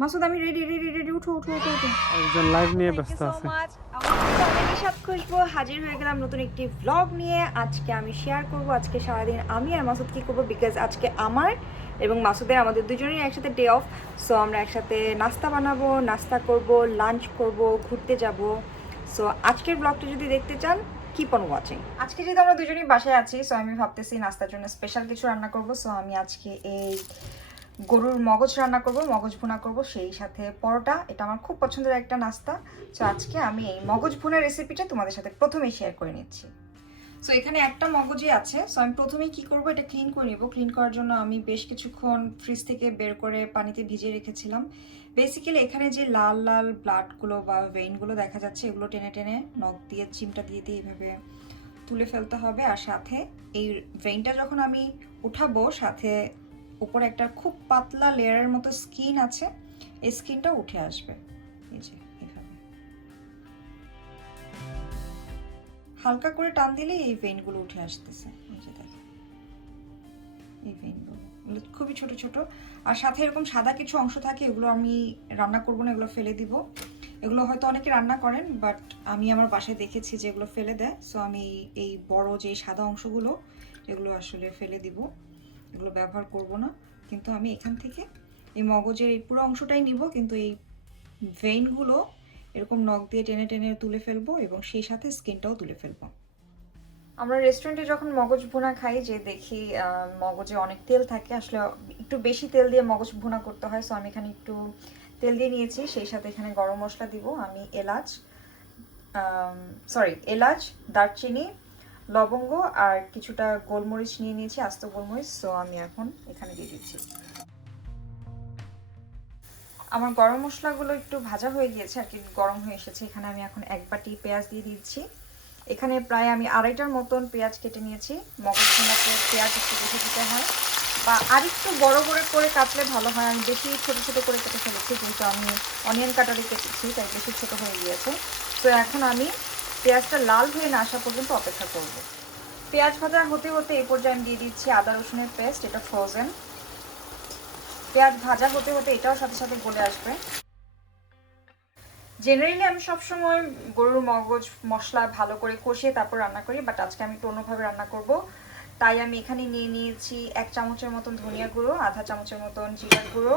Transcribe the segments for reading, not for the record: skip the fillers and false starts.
মাসুদ আমি ready ready ready উঠো উঠো উঠো উঠো। একজন লাইভ নিয়ে ব্যস্ত আছে। আমি নিশাত খুশবু হাজির হয়ে গেলাম নতুন একটি ভ্লগ নিয়ে। আজকে আমি শেয়ার করব আজকে সারাদিন আমি আর মাসুদ কি করবো, বিকজ আজকে আমার এবং মাসুদের আমাদের দুজনেরই একসাথে ডে অফ। সো আমরা একসাথে নাস্তা বানাবো, নাস্তা করব, লাঞ্চ করব, ঘুরতে যাব। সো আজকের ব্লগটা যদি দেখতে চান কিপ অন ওয়াচিং। আজকে যেহেতু আমরা দুজনেই বাসায় আছি, সো আমি ভাবতেছি নাস্তার জন্য স্পেশাল কিছু রান্না করব। সো আমি আজকে এই গরুর মগজ রান্না করব, মগজ ভুনা করব, সেই সাথে পরোটা। এটা আমার খুব পছন্দের একটা নাস্তা। সো আজকে আমি এই মগজ ভুনার রেসিপিটা তোমাদের সাথে প্রথমেই শেয়ার করে নিচ্ছি। সো এখানে একটা মগজই আছে। সো আমি প্রথমেই কি করব, এটা ক্লিন করে নিব। ক্লিন করার জন্য আমি বেশ কিছুক্ষণ ফ্রিজ থেকে বের করে পানিতে ভিজিয়ে রেখেছিলাম। বেসিক্যালি এখানে যে লাল লাল ব্লাডগুলো বা ভেইনগুলো দেখা যাচ্ছে, এগুলো টেনে টেনে নখ দিয়ে চিমটা দিয়ে দিয়ে এইভাবে তুলে ফেলতে হবে। আর সাথে এই ভেইনটা যখন আমি উঠাবো, সাথে উপরে একটা খুব পাতলা লেয়ারের মতো স্কিন আছে, এই স্কিনটা উঠে আসবে। এই যে এইভাবে হালকা করে টান দিলে এই ভেইনগুলো উঠে আসতেছে। এই যে দেখেন এই ভেইনগুলো, এগুলো খুবই ছোট ছোট। আর সাথে এরকম সাদা কিছু অংশ থাকে, এগুলো আমি রান্না করবো না, এগুলো ফেলে দিব। এগুলো হয়তো অনেকে রান্না করেন, বাট আমি আমার বাসায় দেখেছি যে এগুলো ফেলে দেয়। সো আমি এই বড় যে সাদা অংশগুলো, এগুলো আসলে ফেলে দিব, এগুলো ব্যবহার করব না। কিন্তু আমি এখান থেকে এই মগজের এই পুরো অংশটাই নিব, কিন্তু এই ভেইনগুলো এরকম নখ দিয়ে টেনে টেনে তুলে ফেলবো এবং সেই সাথে স্কিনটাও তুলে ফেলবো। আমরা রেস্টুরেন্টে যখন মগজ ভুনা খাই, যে দেখি মগজে অনেক তেল থাকে, আসলে একটু বেশি তেল দিয়ে মগজ ভুনা করতে হয়। সো আমি এখানে একটু তেল দিয়ে নিয়েছি, সেই সাথে এখানে গরম মশলা দিব। আমি এলাচ, দারচিনি, লবঙ্গ আর কিছুটা গোলমরিচ নিয়ে নিয়েছি, আস্ত গোলমরিচ। সো আমি এখন এখানে দিয়ে দিচ্ছি। আমার গরম মশলাগুলো একটু ভাজা হয়ে গিয়েছে আর কি, গরম হয়ে এসেছে। এখানে আমি এখন এক বাটি পেঁয়াজ দিয়ে দিচ্ছি। এখানে প্রায় আমি আড়াইটার মতন পেঁয়াজ কেটে নিয়েছি। মগজ ভুনাতে পেঁয়াজ একটু বেশি দিতে হয়, বা আরেকটু বড় করে কাটলে ভালো হয়। আমি বেশি ছোট ছোট করে কেটে ফেলেছি, কিন্তু আমি অনিয়ন কাটারে কেটেছি, তাই বেশি ছোট হয়ে গিয়েছে। তো এখন আমি পেঁয়াজটা লাল হয়ে না আসা পর্যন্ত অপেক্ষা করব। পেঁয়াজ ভাজা হতে হতে এই পর্যায়ে আমি দিয়ে দিচ্ছি আদা রসুনের পেস্ট, এটা ফ্রোজেন। পেঁয়াজ ভাজা হতে হতে এটাও সাথে সাথে গলে আসবে। জেনারেলি আমি সবসময় গরুর মগজ মশলা ভালো করে কষিয়ে তারপর রান্না করি, বাট আজকে আমি একটু অন্যভাবে রান্না করব। তাই আমি এখানে নিয়ে নিয়েছি 1 চামচের মতন ধনিয়া গুঁড়ো, আধা চামচের মতন জিরার গুঁড়ো,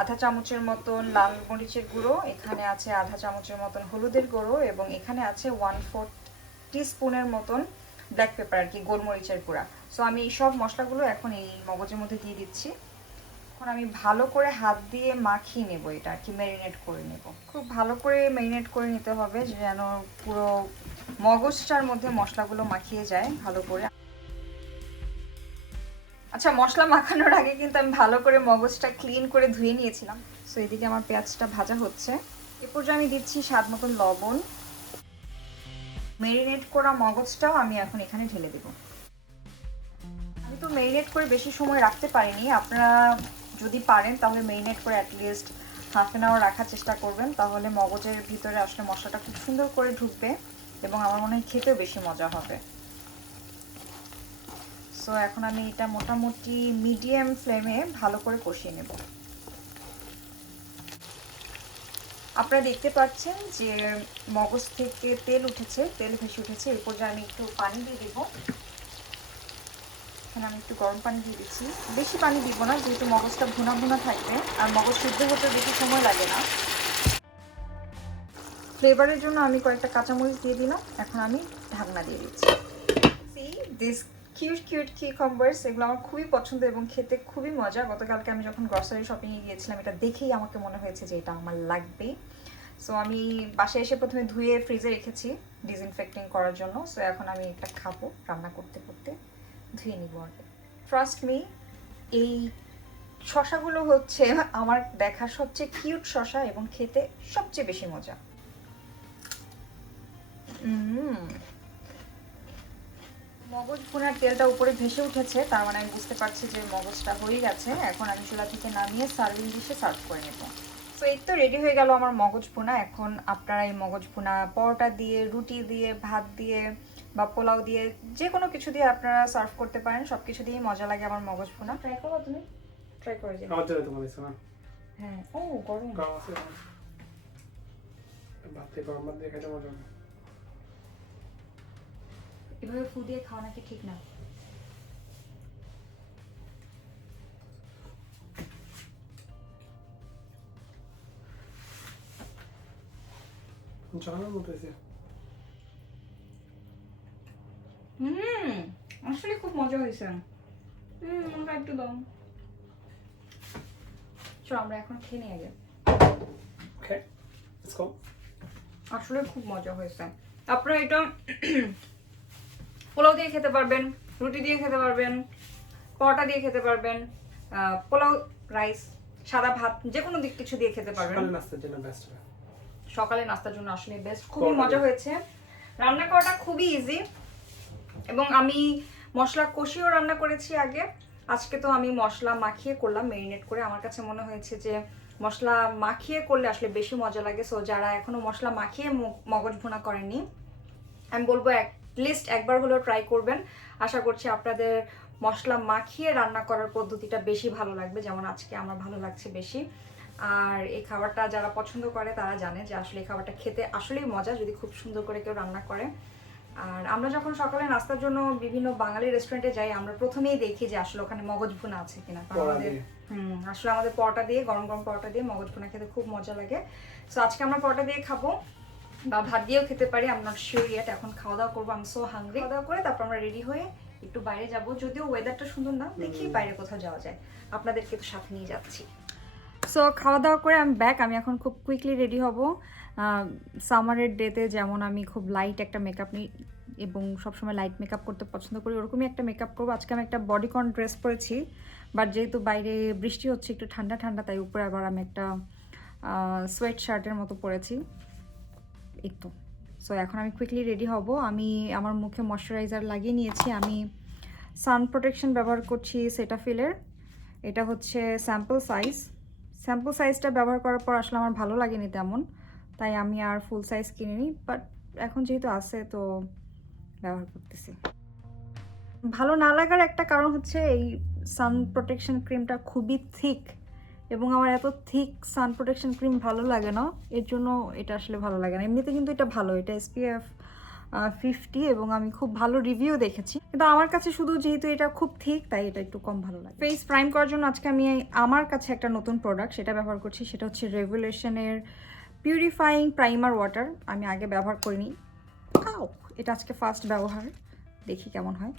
আধা চামচের মতন লাল মরিচের গুঁড়ো, এখানে আছে আধা চামচের মতন হলুদের গুঁড়ো, এবং এখানে আছে 1/4 টিস্পুনের মতন ব্ল্যাক পেপার আর কি, গোলমরিচের গুঁড়া। সো আমি এই সব মশলাগুলো এখন এই মগজের মধ্যে দিয়ে দিচ্ছি। এখন আমি ভালো করে হাত দিয়ে মাখিয়ে নেব, এটা আর কি ম্যারিনেট করে নেব। খুব ভালো করে ম্যারিনেট করে নিতে হবে, যেন পুরো মগজটার মধ্যে মশলাগুলো মাখিয়ে যায় ভালো করে। আচ্ছা, মশলা মাখানোর আগে কিন্তু আমি ভালো করে মগজটা ক্লিন করে ধুয়ে নিয়েছিলাম। সো এদিকে আমার পেঁয়াজটা ভাজা হচ্ছে। এরপর আমি দিচ্ছি স্বাদ মতন লবণ। ম্যারিনেট করা মগজটাও আমি এখন এখানে ঢেলে দেব। আমি তো ম্যারিনেট করে বেশি সময় রাখতে পারিনি, আপনারা যদি পারেন তাহলে ম্যারিনেট করে অ্যাটলিস্ট হাফ অ্যান আওয়ার রাখার চেষ্টা করবেন, তাহলে মগজের ভিতরে আসলে মশলাটা খুব সুন্দর করে ঢুকবে এবং আমার মনে হয় খেতেও বেশি মজা হবে। সো এখন আমি এটা মোটামুটি মিডিয়াম ফ্লেমে ভালো করে কষিয়ে নেব। আপনারা দেখতে পাচ্ছেন যে মগজ থেকে তেল উঠেছে, তেল ভেসে উঠেছে। এরপর যে আমি একটু পানি দিয়ে দেব। এখানে আমি একটু গরম পানি দিয়ে দিচ্ছি, বেশি পানি দিব না, যেহেতু মগজটা ভুনা ভুনা থাকবে আর মগজ সিদ্ধ হতে বেশি সময় লাগে না। ফ্লেভারের জন্য আমি কয়েকটা কাঁচামরিচ দিয়ে দিলাম। এখন আমি ঢাকনা দিয়ে দিচ্ছি। সি দিস কিউট কিউট কিউকাম্বারস, এগুলো আমার খুবই পছন্দ এবং খেতে খুবই মজা। গতকালকে আমি যখন গ্রসারি শপিংয়ে গিয়েছিলাম, এটা দেখেই আমাকে মনে হয়েছে যে এটা আমার লাগবে। সো আমি বাসায় এসে প্রথমে ধুয়ে ফ্রিজে রেখেছি ডিসইনফেক্টিং করার জন্য। সো এখন আমি এটা খাবো, রান্না করতে করতে ধুয়ে নিব আগে। ট্রাস্ট মি, এই শশাগুলো হচ্ছে আমার দেখা সবচেয়ে কিউট শশা এবং খেতে সবচেয়ে বেশি মজা। মগজ ভুনার তেলটা উপরে ভেসে উঠেছে, তার মানে আমি বুঝতে পারছি যে মগজটা হয়ে গেছে। এখন আমি চুলা থেকে নামিয়ে সার্ভিং ডিশে সার্ভ করে নেব। সো এই তো রেডি হয়ে গেল আমার মগজ ভুনা। এখন আপনারা এই মগজ ভুনা পরোটা দিয়ে, রুটি দিয়ে, ভাত দিয়ে বা পোলাও দিয়ে, যে কোনো কিছু দিয়ে আপনারা সার্ভ করতে পারেন। সব কিছু দিয়েই মজা লাগে আমার মগজ ভুনা। ট্রাই করো তুমি, ট্রাই করে যাও। আমার জন্য তোমার দিছো না? হ্যাঁ ও গরম। গরম আছে ভাতে গরম ভাত দিয়ে খেতে মজা হবে। এভাবে ফু দিয়ে খাওয়া নাকি ঠিক না। জানার মতো হয়েছে। আসলে খুব মজা হয়েছে। আমরা একটু দাও। চলো আমরা এখন খেয়ে নিই আগে। Okay let's go. আসলে খুব মজা হয়েছে। আপনারা এটা পোলাও দিয়ে খেতে পারবেন, রুটি দিয়ে খেতে পারবেন, পরোটা দিয়ে খেতে পারবেন, পোলাও রাইস, সাদা ভাত, যে কোনো দিক কিছু দিয়ে খেতে পারবেন। সকালে নাস্তার জন্য বেস্ট হবে। সকালে নাস্তার জন্য আসলে বেস্ট, খুবই মজা হয়েছে। রান্না করাটা খুবই ইজি এবং আমি মশলা কষিয়েও রান্না করেছি আগে। আজকে তো আমি মশলা মাখিয়ে করলাম, মেরিনেট করে। আমার কাছে মনে হয়েছে যে মশলা মাখিয়ে করলে আসলে বেশি মজা লাগে। সো যারা এখনো মশলা মাখিয়ে মগজ ভুনা করেননি, আমি বলবো অ্যাটলিস্ট একবার হলেও ট্রাই করবেন। আশা করছি আপনাদের মশলা মাখিয়ে রান্না করার পদ্ধতিটা বেশি ভালো লাগবে, যেমন আজকে আমার ভালো লাগছে বেশি। আর এই খাবারটা যারা পছন্দ করে তারা জানে যে আসলে এই খাবারটা খেতে আসলেই মজা যদি খুব সুন্দর করে কেউ রান্না করে। আর আমরা যখন সকালে নাস্তার জন্য বিভিন্ন বাঙালি রেস্টুরেন্টে যাই, আমরা প্রথমেই দেখি যে আসলে ওখানে মগজ ভুনা আছে কিনা। কারণ আমাদের আসলে আমাদের পরোটা দিয়ে, গরম গরম পরোটা দিয়ে মগজ ভুনা খেতে খুব মজা লাগে। সো আজকে আমরা পরোটা দিয়ে খাবো বা ভাত দিয়েও খেতে পারি, আমি নট শিওর ইয়েট। এখন খাওয়া দাওয়া করবো, আমি সো হাংরি। খাওয়া দাওয়া করে তারপর আমরা রেডি হয়ে একটু বাইরে যাব। যদিও ওয়েদারটা সুন্দর না, দেখি বাইরে কোথাও যাওয়া যায়। আপনাদেরকে তো সাথে নিয়ে যাচ্ছি। সো খাওয়া দাওয়া করে আমি ব্যাক। আমি এখন খুব কুইকলি রেডি হব। সামারের ডেতে যেমন আমি খুব লাইট একটা মেকআপ নিই এবং সবসময় লাইট মেকআপ করতে পছন্দ করি, ওরকমই একটা মেকআপ করবো। আজকে আমি একটা বডিকন ড্রেস পরেছি, বাট যেহেতু বাইরে বৃষ্টি হচ্ছে, একটু ঠান্ডা ঠান্ডা, তাই উপরে আবার আমি একটা সোয়েট শার্টের মতো পরেছি। এই তো। সো এখন আমি কুইকলি রেডি হব। আমি আমার মুখে ময়শ্চারাইজার লাগিয়ে নিয়েছি। আমি সান প্রোটেকশন ব্যবহার করছি সেটাফিলের। এটা হচ্ছে স্যাম্পল সাইজ। স্যাম্পল সাইজটা ব্যবহার করার পর আসলে আমার ভালো লাগেনি তেমন, তাই আমি আর ফুল সাইজ কিনিনি। বাট এখন যেহেতু আছে তো ব্যবহার করতেছি। ভালো না লাগার একটা কারণ হচ্ছে এই সান প্রোটেকশন ক্রিমটা খুবই থিক এবং আমার এত থিক সান প্রোটেকশন ক্রিম ভালো লাগে না, এর জন্য এটা আসলে ভালো লাগে না। এমনিতে কিন্তু এটা ভালো, এটা SPF 50 এবং আমি খুব ভালো রিভিউ দেখেছি, কিন্তু আমার কাছে শুধু যেহেতু এটা খুব থিক তাই এটা একটু কম ভালো লাগে। ফেস প্রাইম করার জন্য আজকে আমি আমার কাছে একটা নতুন প্রোডাক্ট সেটা ব্যবহার করছি, সেটা হচ্ছে রেভুলেশনের পিউরিফাইং প্রাইমার ওয়াটার। আমি আগে ব্যবহার করিনি, এটা আজকে ফার্স্ট ব্যবহার, দেখি কেমন হয়।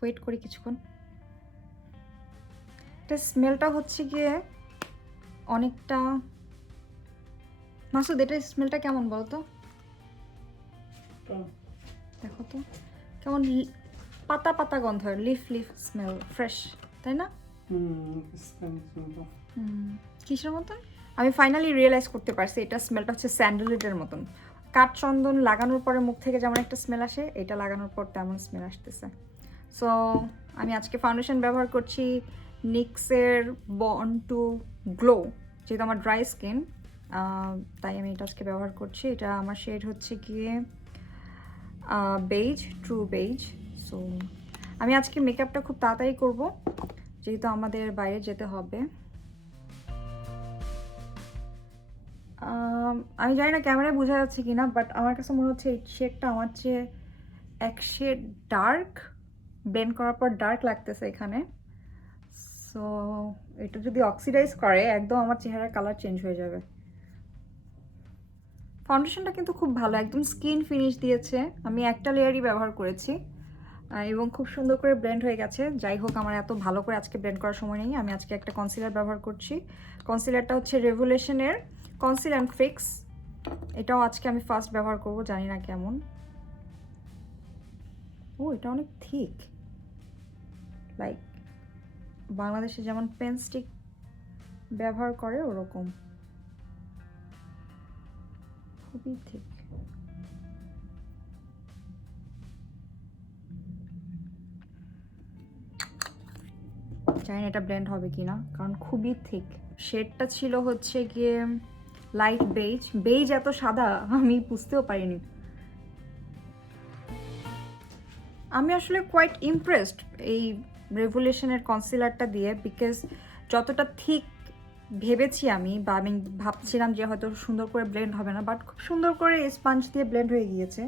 ওয়েট করি কিছুক্ষণ। এটা স্মেলটা হচ্ছে গিয়ে অনেকটা, মাসুদ এটা স্মেলটা কেমন বলতো? দেখো তো কেমন পাতা পাতা গন্ধ, লিফ লিফ স্মেল, ফ্রেশ, তাই না? কিসের মতন? আমি ফাইনালি রিয়েলাইজ করতে পারছি এটা স্মেলটা হচ্ছে স্যান্ডেলউডের মতন। কাঠ চন্দন লাগানোর পরে মুখ থেকে যেমন একটা স্মেল আসে, এটা লাগানোর পর তেমন স্মেল আসতেছে। সো আমি আজকে ফাউন্ডেশন ব্যবহার করছি নিক্সের বর্ন টু গ্লো, যেহেতু আমার ড্রাই স্কিন তাই আমি এটা আজকে ব্যবহার করছি। এটা আমার শেড হচ্ছে গিয়ে বেজ, ট্রু বেজ। সো আমি আজকে মেকআপটা খুব তাড়াতাড়ি করব যেহেতু আমাদের বাইরে যেতে হবে। আমি জানি না ক্যামেরায় বোঝা যাচ্ছে কিনা, বাট আমার কাছে মনে হচ্ছে এই শেডটা আমার চেয়ে এক শেড ডার্ক, ব্লেন্ড করার পর ডার্ক লাগতেছে এখানে। সো এটা যদি অক্সিডাইজ করে একদম আমার চেহারার কালার চেঞ্জ হয়ে যাবে। ফাউন্ডেশনটা কিন্তু খুব ভালো, একদম স্কিন ফিনিশ দিয়েছে। আমি একটা লেয়ারই ব্যবহার করেছি এবং খুব সুন্দর করে ব্লেন্ড হয়ে গেছে। যাই হোক, আমার এত ভালো করে আজকে ব্লেন্ড করার সময় নেই। আমি আজকে একটা কনসিলার ব্যবহার করছি। কনসিলারটা হচ্ছে রেভুলেশনের কনসিল অ্যান্ড ফিক্স। এটাও আজকে আমি ফার্স্ট ব্যবহার করব, জানি না কেমন। ও এটা অনেক থিক, লাইক বাংলাদেশে যেমন পেন স্টিক ব্যবহার করে ওরকম, খুবই থিক। জানি না এটা ব্লেন্ড হবে কিনা, কারণ খুবই থিক। শেডটা ছিল হচ্ছে গিয়ে লাইট বেজ। বেজ এত সাদা আমি বুঝতেও পারিনি। আমি আসলে কোয়াইট ইমপ্রেসড এই রেভুলেশনের কনসিলারটা দিয়ে, বিকজ যতটা থিক ভেবেছি আমি, বা আমি ভাবছিলাম যে হয়তো সুন্দর করে ব্লেন্ড হবে না, বাট খুব সুন্দর করে স্পাঞ্জ দিয়ে ব্লেন্ড হয়ে গিয়েছে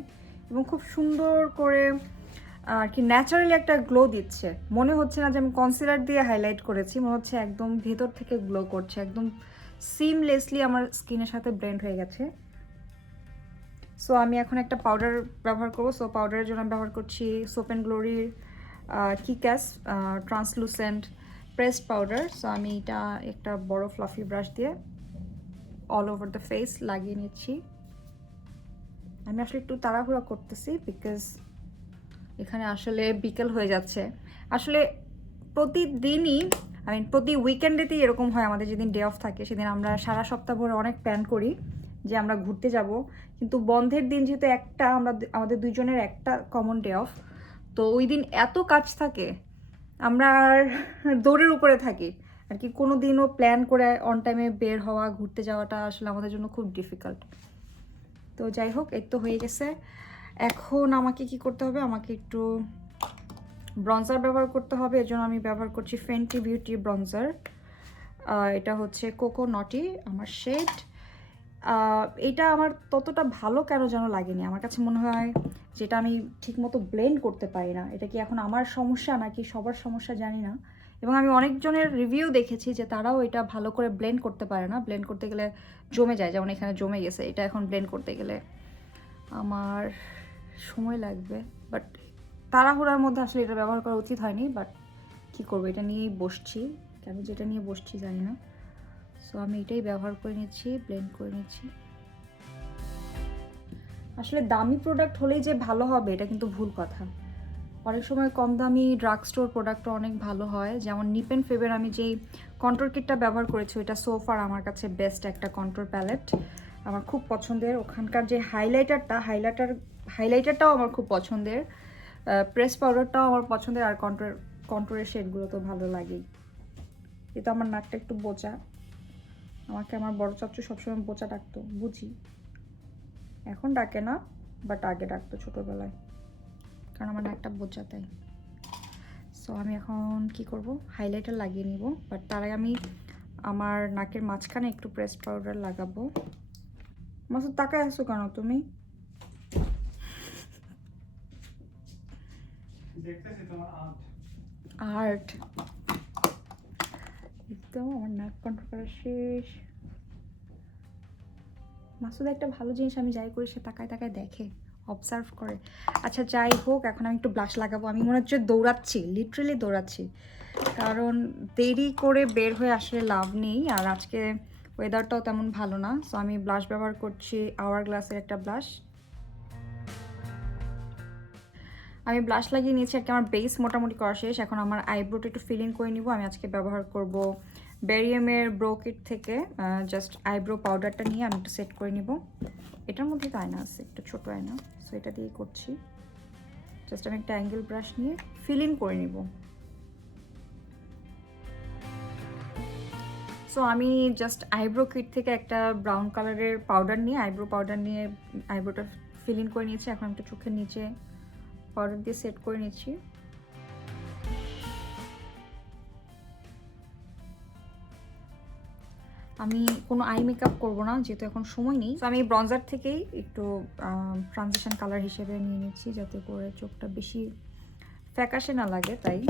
এবং খুব সুন্দর করে আর কি ন্যাচারালি একটা গ্লো দিচ্ছে। মনে হচ্ছে না যে আমি কনসিলার দিয়ে হাইলাইট করেছি, মনে হচ্ছে একদম ভেতর থেকে গ্লো করছে, একদম সিমলেসলি আমার স্কিনের সাথে ব্লেন্ড হয়ে গেছে। সো আমি এখন একটা পাউডার ব্যবহার করবো। সো পাউডারের জন্য আমি ব্যবহার করছি সোপ অ্যান্ড গ্লোরির kickass translucent pressed powder. So আমি এটা একটা বড় ফ্লাফি ব্রাশ দিয়ে অল ওভার দ্য ফেস লাগিয়ে নিচ্ছি। আমি আসলে একটু তাড়াহুড়া করতেছি বিকজ এখানে আসলে বিকেল হয়ে যাচ্ছে। আসলে প্রতিদিনই প্রতি উইকেন্ডেতেই এরকম হয়, আমাদের যেদিন ডে অফ থাকে সেদিন আমরা সারা সপ্তাহ ভরে অনেক প্ল্যান করি যে আমরা ঘুরতে যাব, কিন্তু বন্ধের দিন যেহেতু আমাদের দুইজনের একটা কমন ডে অফ, তো ওই দিন এত কাজ থাকে আমরা আর দৌড়ের উপরে থাকি আর কি। কোনো দিনও প্ল্যান করে অন টাইমে বের হওয়া ঘুরতে যাওয়াটা আসলে আমাদের জন্য খুব ডিফিকাল্ট। তো যাই হোক, এই তো হয়ে গেছে। এখন আমাকে কি করতে হবে, আমাকে একটু ব্রঞ্জার ব্যবহার করতে হবে। এর জন্য আমি ব্যবহার করছি ফেন্টি বিউটি ব্রঞ্জার। এটা হচ্ছে কোকো নটি আমার শেড। এটা আমার ততটা ভালো কেন যেন লাগেনি, আমার কাছে মনে হয় যেটা আমি ঠিকমতো ব্লেন্ড করতে পারি না। এটা কি এখন আমার সমস্যা নাকি সবার সমস্যা জানি না। এবং আমি অনেকজনের রিভিউ দেখেছি যে তারাও এটা ভালো করে ব্লেন্ড করতে পারে না, ব্লেন্ড করতে গেলে জমে যায়, যেমন এখানে জমে গেছে। এটা এখন ব্লেন্ড করতে গেলে আমার সময় লাগবে, বাট তাড়াহুড়ার মধ্যে আসলে এটা ব্যবহার করা উচিত হয়নি, বাট কী করবো, এটা নিয়েই বসছি। কেন যেটা নিয়ে বসছি জানি না। সো আমি এটাই ব্যবহার করে নিচ্ছি, ব্লেন্ড করে নিচ্ছি। আসলে দামি প্রোডাক্ট হলেই যে ভালো হবে এটা কিন্তু ভুল কথা। অনেক সময় কম দামি ড্রাগ স্টোর প্রোডাক্টও অনেক ভালো হয়। যেমন নিপ অ্যান্ড ফেবের আমি যেই কন্ট্রোর কিটটা ব্যবহার করেছি ওইটা সোফার আমার কাছে বেস্ট একটা কন্ট্রোর প্যালেট, আমার খুব পছন্দের। ওখানকার যে হাইলাইটারটাও আমার খুব পছন্দের, প্রেস পাউডারটাও আমার পছন্দের, আর কন্ট্রোরের শেডগুলো তো ভালো লাগেই। কিন্তু আমার নাকটা একটু বোচা, আমাকে আমার বড় চাচু সবসময় বোচা ডাকতো, বুঝি এখন ডাকে না, বাট আগে ডাকতো ছোটোবেলায়, কারণ আমার নাকটা বোঝা তাই। সো আমি এখন কি করব, হাইলাইটার লাগিয়ে নিব, বাট তার আগে আমি আমার নাকের মাঝখানে একটু প্রেস পাউডার লাগাবো। মাসুদ তাকায় আসো কেন তুমি? আর্ট একদম আমার নাক কন্ট্রোল করা শেষ। মাসুদ একটা ভালো জিনিস আমি যাই করি সে তাকায় তাকায় দেখে, অবজার্ভ করে। আচ্ছা যাই হোক, এখন আমি একটু ব্লাশ লাগাবো। আমি মনে হচ্ছে দৌড়াচ্ছি, লিটারেলি দৌড়াচ্ছি, কারণ দেরি করে বের হয়ে আসলে লাভ নেই। আর আজকে ওয়েদারটাও তেমন ভালো না। সো আমি ব্লাশ ব্যবহার করছি আওয়ার গ্লাসের একটা ব্লাশ। আমি ব্লাশ লাগিয়ে নিয়েছি আর কি, আমার বেস মোটামুটি করা শেষ। এখন আমার আইব্রোটা একটু ফিলিং করে নিব। আমি আজকে ব্যবহার করব বেরিয়ামের ব্রো কিট থেকে জাস্ট আইব্রো পাউডারটা নিয়ে আমি একটু সেট করে নিব। এটার মধ্যে তো আয়না আছে, একটু ছোটো আয়না, সো এটা দিয়েই করছি। জাস্ট আমি একটা অ্যাঙ্গেল ব্রাশ নিয়ে ফিলিং করে নিব। সো আমি জাস্ট আইব্রো কিট থেকে একটা ব্রাউন কালারের পাউডার নিয়ে আইব্রোটা ফিলিং করে নিয়েছি। এখন একটা চোখের নিচে পাউডার দিয়ে সেট করে নিচ্ছি। আমি কোনো আই মেকআপ করবো না যেহেতু এখন সময় নেই। তো আমি ব্রঞ্জার থেকেই একটু ট্রানজিশন কালার হিসেবে নিয়ে নিচ্ছি যাতে করে চোখটা বেশি ফ্যাকাশে না লাগে, তাই।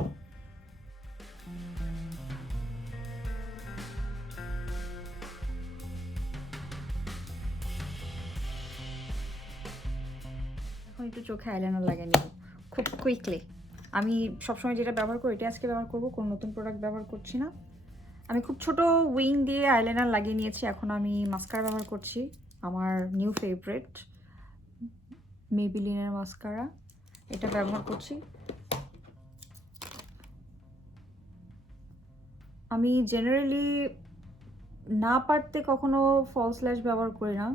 এখন একটু চোখে আইলাইনার লাগিয়ে নেব খুব কুইকলি। আমি সবসময় যেটা ব্যবহার করি এটা আজকে ব্যবহার করবো, কোনো নতুন প্রোডাক্ট ব্যবহার করছি না। আমি খুব ছোট উইং দিয়ে আইলাইনার লাগিয়ে নিয়েছি। এখন আমি মাস্কারা ব্যবহার করছি, আমার নিউ ফেভারিট মেবিলিনের মাস্কারা, এটা ব্যবহার করছি। আমি জেনারেলি না পারতে কখনো ফলস ল্যাশ ব্যবহার করি না।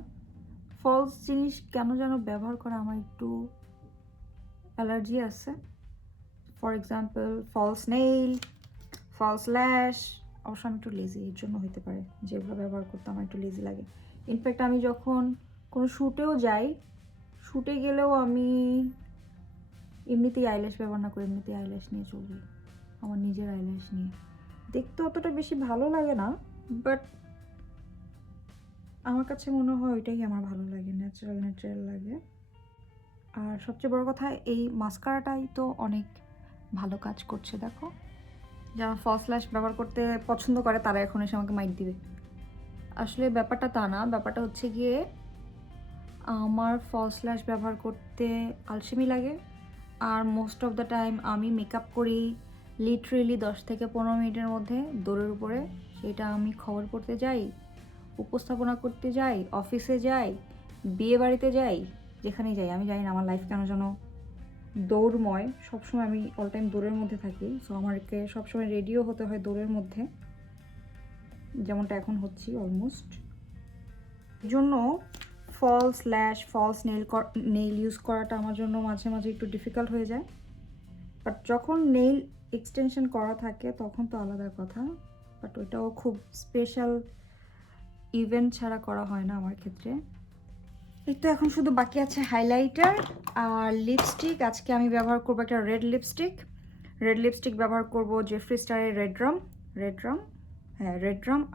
ফলস জিনিস কেন যেন ব্যবহার করা আমার একটু অ্যালার্জি আছে। For example false nail, false lash. অবশ্য আমি একটু লেজি, এর জন্য হতে পারে যেগুলো ব্যবহার করতে আমার একটু লেজি লাগে। ইনফ্যাক্ট আমি যখন কোনো শ্যুটেও যাই, শ্যুটে গেলেও আমি এমনিতেই আইল্যাশ ব্যবহার না করে এমনিতেই আইল্যাশ নিয়ে চলবে, আমার নিজের আইল্যাশ নিয়ে। দেখতে অতটা বেশি ভালো লাগে না, বাট আমার কাছে মনে হয় ওইটাই আমার ভালো লাগে, ন্যাচারাল ন্যাচারাল লাগে। আর সবচেয়ে বড় কথা, এই মাস্কারাটাই তো অনেক ভালো কাজ করছে। দেখো, যারা ফলস ল্যাশ ব্যবহার করতে পছন্দ করে তারা এখন এসে আমাকে মাইট দিবে। আসলে ব্যাপারটা তা না, ব্যাপারটা হচ্ছে গিয়ে আমার ফলস ল্যাশ ব্যবহার করতে আলসেমি লাগে। আর মোস্ট অফ দ্য টাইম আমি মেকআপ করি লিটারেলি 10 থেকে 15 মিনিটের মধ্যে দৌড়ের উপরে। সেটা আমি খবর করতে যাই, উপস্থাপনা করতে যাই, অফিসে যাই, বিয়ে বাড়িতে যাই, যেখানেই যাই। আমি জানি না আমার লাইফ কেন যেন দৌড়ময়, সবসময় আমি অল টাইম দৌড়ের মধ্যে থাকি। সো আমাকে সবসময় রেডিও হতে হয় দৌড়ের মধ্যে, যেমনটা এখন হচ্ছি অলমোস্ট। জন্য ফলস ল্যাশ, ফলস নেইল ইউজ করাটা আমার জন্য মাঝে মাঝে একটু ডিফিকাল্ট হয়ে যায়। বাট যখন নেইল এক্সটেনশন করা থাকে তখন তো আলাদা কথা, বাট ওইটাও খুব স্পেশাল ইভেন্ট ছাড়া করা হয় না আমার ক্ষেত্রে। এই তো এখন শুধু বাকি আছে হাইলাইটার আর লিপস্টিক। আজকে আমি ব্যবহার করবো একটা রেড লিপস্টিক ব্যবহার করব জেফ্রি স্টারের রেড ড্রাম।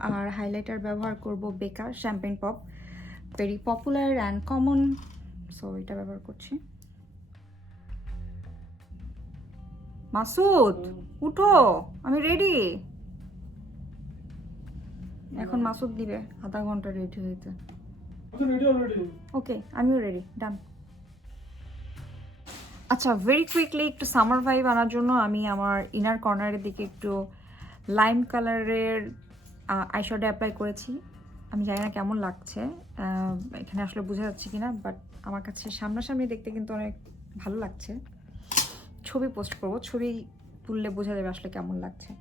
আর হাইলাইটার ব্যবহার করব বেকার champagne pop, very popular and common. So এটা ব্যবহার করছি। মাসুদ উঠো, আমি রেডি। এখন মাসুদ দিবে আধা ঘন্টা রেডি হইতে। ওকে, আমিও রেডি, ডান। আচ্ছা, ভেরি কুইকলি একটু সামার ভাইব আনার জন্য আমি আমার ইনার কর্নারের দিকে একটু লাইম কালারের আইশ্যাডো অ্যাপ্লাই করেছি। আমি জানি না কেমন লাগছে, এখানে আসলে বোঝা যাচ্ছে কিনা, বাট আমার কাছে সামনাসামনি দেখতে কিন্তু অনেক ভালো লাগছে। ছবি পোস্ট করব, ছবি তুললে বোঝা যাবে আসলে কেমন লাগছে।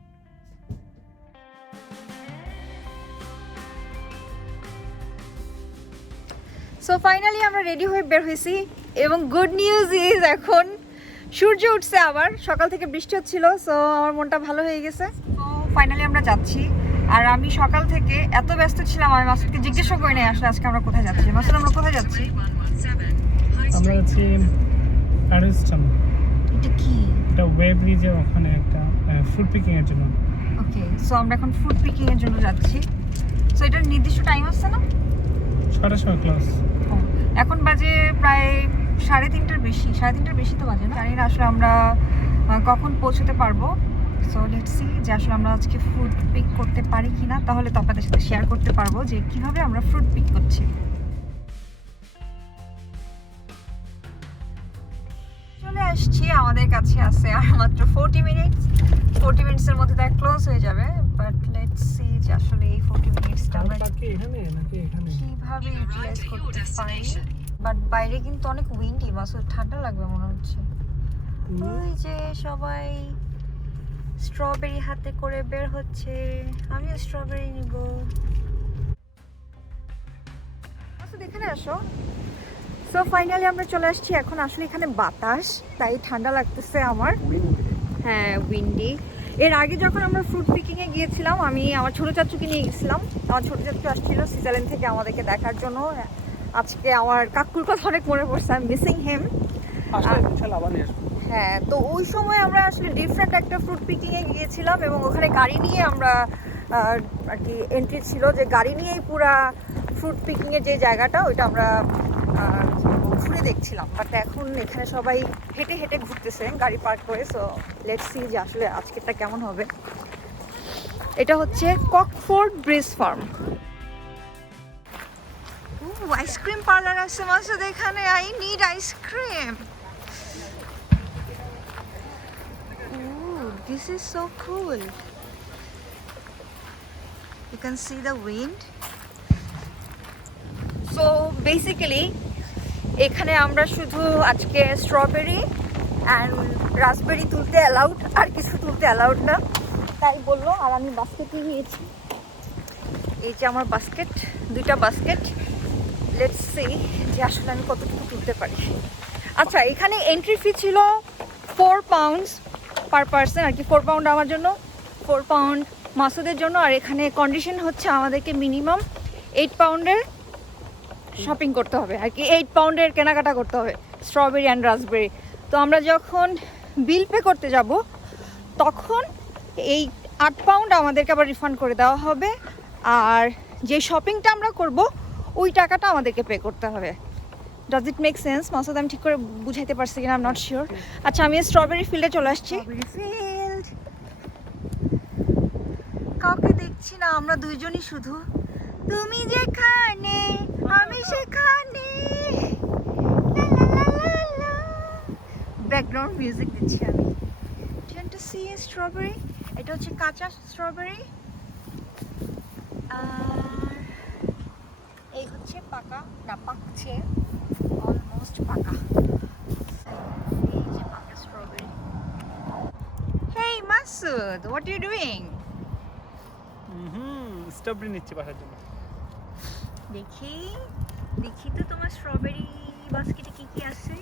সো ফাইনালি আমরা রেডি হয়ে বের হয়েছি, এবং গুড নিউজ ইজ এখন সূর্য উঠছে আবার। সকাল থেকে বৃষ্টি হচ্ছিল, সো আমার মনটা ভালো হয়ে গেছে। তো ফাইনালি আমরা যাচ্ছি। আর আমি সকাল থেকে এত ব্যস্ত ছিলাম, আমি মাসুদকে জিজ্ঞাসা করি নাই আসলে আজকে আমরা কোথায় যাচ্ছি। মাসুদ, আমরা কোথায় যাচ্ছি? আমরা আছি প্যারিস্টাম। এটা কি? এটা ওয়ে ব্রিজের ওখানে একটা ফুড পিকিং এর জন্য। ওকে, সো আমরা এখন ফুড পিকিং এর জন্য যাচ্ছি। সো এটার নির্দিষ্ট টাইম আছে না? 6:30 ক্লাস। এখন বাজে প্রায় 3:30টার বেশি, 3:30টার বেশি তো বাজে না। জানি না আসলে আমরা কখন পৌঁছতে পারবো। সো লেটস সি যে আসলে আমরা আজকে ফুড পিক করতে পারি কিনা, তাহলে তো আপনাদের সাথে শেয়ার করতে পারবো যে কিভাবে আমরা ফ্রুট পিক করছি। চলে আসছি, আমাদের কাছে আছে আর মাত্র 40 মিনিটসের মধ্যে তাই ক্লোজ হয়ে যাবে। বাট লেটস সি যে আসলে এই 40 মিনিটসটা আমরা এখানে নাকি এখানে কিভাবে ইউটিলাইজ করতে পারি। বাট বাইরে কিন্তু অনেক উইন্ডি, মাসুদ ঠান্ডা লাগবে মনে হচ্ছে। ওই যে সবাই স্ট্রবেরি হাতে করে বের হচ্ছে, আমিও স্ট্রবেরি নিব। মাসুদ এখানে আসো। সো ফাইনালি আমরা চলে আসছি। এখন আসলে এখানে বাতাস, তাই ঠান্ডা লাগতেছে আমার। হ্যাঁ, উইন্ডি। এর আগে যখন আমরা ফ্রুট পিকিংয়ে গিয়েছিলাম, আমি আমার ছোটো চাচুকে নিয়ে গেছিলাম। আমার ছোটো চাচু আসছিল সুইজারল্যান্ড থেকে আমাদেরকে দেখার জন্য। আজকে আমার কাকুর কথা অনেক মনে পড়ছে, আমি মিসিং হিম। হ্যাঁ, তো ওই সময় আমরা আসলে ডিফারেন্ট একটা ফ্রুট পিকিংয়ে গিয়েছিলাম, এবং ওখানে গাড়ি নিয়ে আমরা আর কি এন্ট্রি ছিল, যে গাড়ি নিয়েই পুরা ফ্রুট পিকিংয়ের যে জায়গাটা ওইটা আমরা ঘুরে দেখছিলাম। বাট এখন এখানে সবাই হেঁটে হেঁটে ঘুরতেছে গাড়ি পার্ক করে। সো লেটস সি যে আসলে আজকেরটা কেমন হবে। এটা হচ্ছে ককফোর্ড ব্রিজ ফার্ম। আইসক্রিম পার্লার আছে মাসুদ এখানে। I need ice cream. This is so cool. You can see the wind. So basically এখানে আমরা শুধু আজকে স্ট্রবেরি অ্যান্ড রাসবেরি তুলতে অ্যালাউড, আর কিছু তুলতে অ্যালাউড না, তাই বললো। আর আমি বাস্কেট নিয়েছি, এই যে আমার বাস্কেট, 2টা বাস্কেট। লেটস সি যে আসলে আমি কতটুকু তুলতে পারি। আচ্ছা, এখানে এন্ট্রি ফি ছিল 4 পাউন্ডস পার পার্সন আর কি। 4 পাউন্ড আমার জন্য, 4 পাউন্ড মাসুদের জন্য। আর এখানে কন্ডিশন হচ্ছে আমাদেরকে মিনিমাম 8 পাউন্ডের শপিং করতে হবে আর কি, 8 পাউন্ডের কেনাকাটা করতে হবে স্ট্রবেরি অ্যান্ড রাসবেরি। তো আমরা যখন বিল পে করতে যাব তখন এই 8 পাউন্ড আমাদেরকে আবার রিফান্ড করে দেওয়া হবে, আর যে শপিংটা আমরা করব ওই টাকাটা আমাদেরকে পে করতে হবে। Does it make sense Masud? আমি ঠিক করে বুঝাইতে পারছি কিনা, আই এম নট শিওর। আচ্ছা, আমি স্ট্রবেরি ফিল্ডে চলে আসছি। ফিল্ড, কাউকে দেখছি না, আমরা দুইজনই শুধু। তুমি যেখানে আমি সেখানে, ব্যাকগ্রাউন্ড মিউজিক দিচ্ছি আমি। Tend to see strawberry, এটা হচ্ছে কাঁচা স্ট্রবেরি, আর এই হচ্ছে পাকা, না পাকছে, অলমোস্ট পাকা। এই যে পাকা strawberry. Hey Masood, what are you doing? Strawberry নিচ্ছি বাসার জন্য। দেখি দেখি তো তোমার স্ট্রবেরি বাস্কেটে কি কি আছে।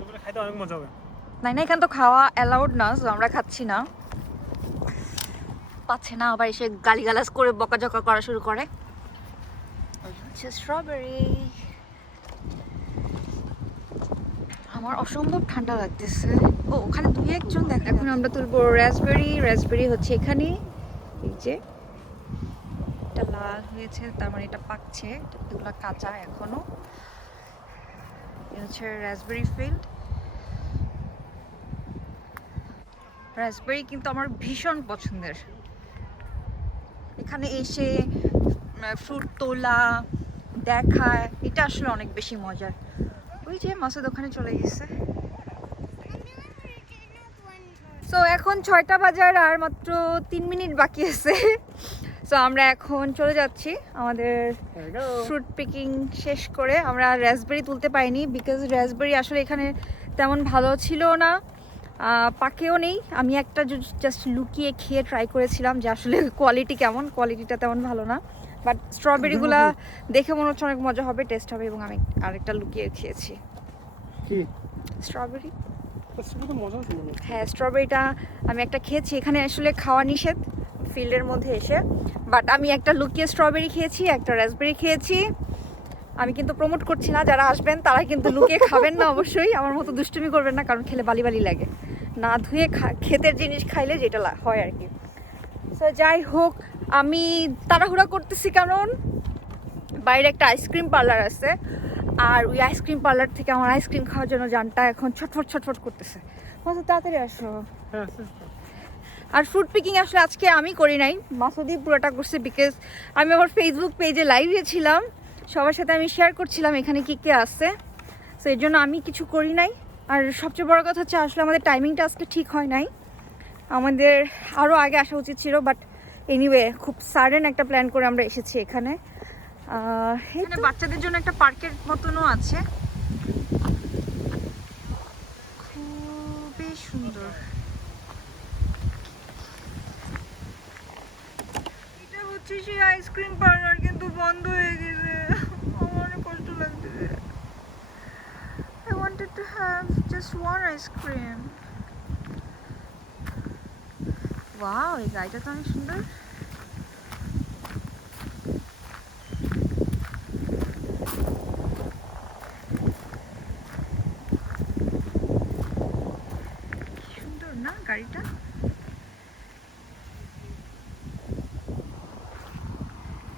এগুলো খাইতে অনেক মজা হবে। না না, এখানে তো খাওয়া অ্যালাউড না, তো আমরা খাচ্ছি না। পাচ্ছে না, আবার এসে গালিগালাজ করে বকাঝকা করা শুরু করে। হচ্ছে স্ট্রবেরি। আমার অসম্ভব ঠান্ডা লাগতেছে। ও ওখানে দুই একজন দেখ। এখন আমরা তুলবো রাসবেরি। রাসবেরি হচ্ছে এখানে, এই যে এটা লাল হয়েছে, তার মানে এটা পাকছে, এগুলো কাঁচা এখনো। এই হচ্ছে রাসবেরি ফিল্ড। রাসবেরি কিন্তু আমার ভীষণ পছন্দের। এখানে এসে ফ্রুট তোলা, দেখা, এটা আসলে অনেক বেশি মজার। ওই যে মাসুদ ওখানে চলে গেছে। সো এখন 6টা বাজার, আর মাত্র 3 মিনিট বাকি আছে। সো আমরা এখন চলে যাচ্ছি আমাদের ফ্রুট পিকিং শেষ করে। আমরা রাসবেরি তুলতে পারিনি, বিকজ রাসবেরি আসলে এখানে তেমন ভালো ছিল না, পাকেও নেই। আমি একটা জাস্ট লুকিয়ে খেয়ে ট্রাই করেছিলাম যে আসলে কোয়ালিটি কেমন। কোয়ালিটিটা তেমন ভালো না, বাট স্ট্রবেরিগুলা দেখে মনে হচ্ছে অনেক মজা হবে, টেস্ট হবে, এবং আমি আরেকটা লুকিয়ে খেয়েছি। কি স্ট্রবেরি? মজা ছিল। হ্যাঁ, স্ট্রবেরিটা আমি একটা খেয়েছি। এখানে আসলে খাওয়া নিষেধ ফিল্ডের মধ্যে এসে, বাট আমি একটা লুকিয়ে স্ট্রবেরি খেয়েছি, একটা রাসবেরি খেয়েছি। আমি কিন্তু প্রমোট করছি না, যারা আসবেন তারা কিন্তু লুকিয়ে খাবেন না অবশ্যই। আমার মতো দুষ্টুমি করবেন না, কারণ খেলে বালি বালি লাগে। না ধুয়ে ক্ষেতের জিনিস খাইলে যেটা হয় আর কি। সো যাই হোক, আমি তাড়াহুড়া করতেছি কারণ বাইরে একটা আইসক্রিম পার্লার আছে, আর ওই আইসক্রিম পার্লার থেকে আমার আইসক্রিম খাওয়ার জন্য জানটা এখন ছটফট ছটফট করতেছে। মাসুদ তাড়াতাড়ি আসো। আর ফ্রুট পিকিং আসলে আজকে আমি করি নাই, মাসুদি পুরোটা করছে, বিকজ আমি আমার ফেসবুক পেজে লাইভে ছিলাম, সবার সাথে আমি শেয়ার করছিলাম এখানে কী কী আছে। সো এর জন্য আমি কিছু করি নাই। আর সবচেয়ে বড় কথা হচ্ছে আসলে আমাদের টাইমিংটা আজকে ঠিক হয় নাই, আমাদের আরও আগে আসা উচিত ছিল। বাট এনিওয়ে, খুব সাডেন একটা প্ল্যান করে আমরা এসেছি এখানে। এখানে বাচ্চাদের জন্য একটা পার্কের মতনও আছে, খুবই সুন্দর। এটা হচ্ছে সেই আইসক্রিম পার্লার, কিন্তু বন্ধ হয়ে গেছে। আমার অনেক কষ্ট লাগছে। I wanted to have just one ice cream. Wow, এই গাড়িটা তো অনেক সুন্দর। সুন্দর না গাড়িটা?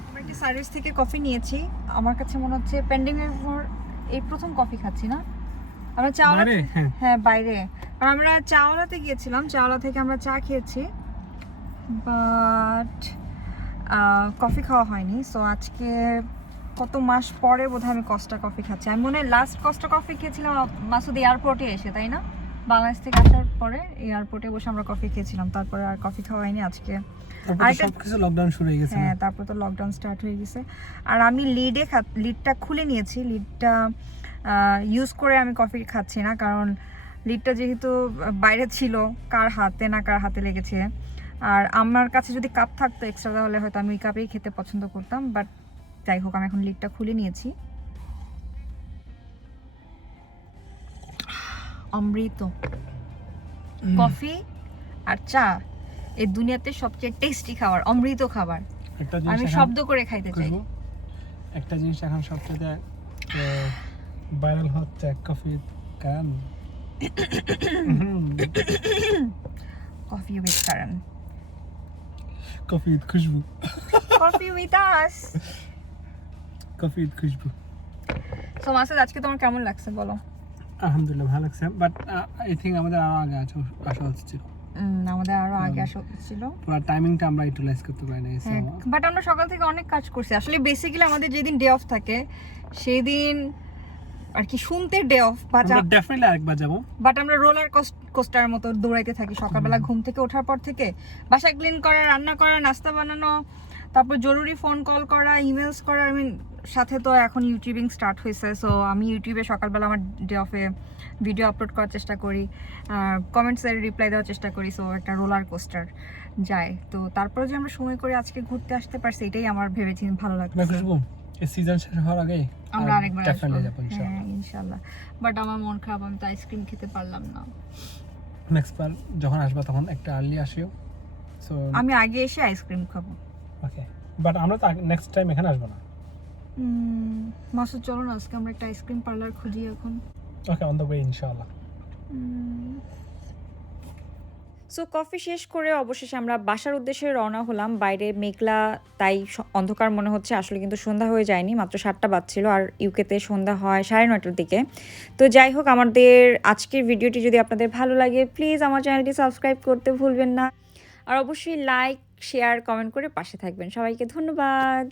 আমরা একটা সার্ভিস থেকে কফি নিয়েছি। আমার কাছে মনে হচ্ছে পেন্ডিং এর পর এই প্রথম কফি খাচ্ছি না আমরা। চাওলা, হ্যাঁ বাইরে, আর আমরা চাওলাতে গিয়েছিলাম, চাওলা থেকে আমরা চা খেয়েছি, বাট কফি খাওয়া হয়নি। সো আজকে কত মাস পরে বোধহয় আমি কস্টা কফি খাচ্ছি। আমি মনে হয় লাস্ট কস্টা কফি খেয়েছিলাম মাসুদ এয়ারপোর্টে এসে, তাই না? বাংলাদেশ থেকে আসার পরে এয়ারপোর্টে বসে আমরা কফি খেয়েছিলাম, তারপরে আর কফি খাওয়া হয়নি আজকে। লকডাউন শুরু হয়ে গেছে। হ্যাঁ, তারপর তো লকডাউন স্টার্ট হয়ে গেছে। আর আমি লিডটা খুলে নিয়েছি, লিডটা ইউজ করে আমি কফি খাচ্ছি না, কারণ লিডটা যেহেতু বাইরে ছিল, কার হাতে লেগেছে। আর আমার কাছে যদি কাপ থাকতো এক্সট্রা, তাহলে হয়তো আমি ওই কাপেই খেতে পছন্দ করতাম। বাট যাই হোক, আমি এখন লিডটা খুলে নিয়েছি। অমৃত কফি আর চা এই দুনিয়াতে সবচেয়ে টেস্টি খাবার, অমৃত খাবার। আমি শব্দ করে খাইতে চাই। একটা জিনিস এখন সবচেয়ে ভাইরাল হচ্ছে কফি কান কফি উইথ কারণ, কফি খুশবু, কফি উইথ আস। কফি খুশবু। সো মাসুদ, আজকে তোমার কেমন লাগছে বলো? আলহামদুলিল্লাহ ভালো লাগছে, বাট আই থিঙ্ক আমাদের আরো আগে আসা উচিত ছিল। আমাদের আরো আগে আসা উচিত ছিল, পুরো টাইমিংটা আমরা ইউটিলাইজ করতে পারি না। বাট আমরা সকাল থেকে অনেক কাজ করছি। আসলে বেসিক্যালি আমাদের যেদিন ডে অফ থাকে সেই দিন আর কি শুনতে ডে অফ, আমরা ডেফিনেটলি আরেকবার যাব, বাট আমরা রোলার কোস্টার মতো দৌড়াইতে থাকি সকালবেলা ঘুম থেকে ওঠার পর থেকে। বাসা ক্লিন করা, রান্না করা, নাস্তা বানানো, তারপর জরুরি ফোন কল করা, ইমেলস করা, আই মিন সাথে তো এখন ইউটিউবিং স্টার্ট হয়েছে। সো আমি ইউটিউবে সকালবেলা আমার ডে অফে ভিডিও আপলোড করার চেষ্টা করি, কমেন্টসের রিপ্লাই দেওয়ার চেষ্টা করি। সো একটা রোলার কোস্টার যায়। তো তারপরে যে আমরা সময় করে আজকে ঘুরতে আসতে পারছি, এটাই আমার ভেবেছি ভালো লাগছে। খুশবু এই সিজন শেষ হওয়ার আগে আমরা আরেকবার ডেফিনেটলি যাব আসবো, ইনশাআল্লাহ। হ্যাঁ ইনশাআল্লাহ। বাট আমার মন খারাপ, আমি তো আইসক্রিম খেতে পারলাম না। নেক্সট বার যখন আসবা তখন একটা আর্লি আসিও। সো আমি আগে এসে আইসক্রিম খাবো। ওকে, বাট আমরা তো নেক্সট টাইম এখানে আসবো না। মাসুদ চলো না আজকে আমরা একটা আইসক্রিম পার্লার খুঁজি এখন। ওকে, অন দ্য ওয়ে ইনশাআল্লাহ। সো কফি শেষ করে অবশেষে আমরা বাসার উদ্দেশ্যে রওনা হলাম। বাইরে মেঘলা, তাই অন্ধকার মনে হচ্ছে, আসলে কিন্তু সন্ধ্যা হয়ে যায়নি, মাত্র 7টা বাজছিল, আর ইউকেতে সন্ধ্যা হয় 9:30টার দিকে। তো যাই হোক, আমাদের আজকের ভিডিওটি যদি আপনাদের ভালো লাগে প্লিজ আমার চ্যানেলটি সাবস্ক্রাইব করতে ভুলবেন না, আর অবশ্যই লাইক, শেয়ার, কমেন্ট করে পাশে থাকবেন। সবাইকে ধন্যবাদ।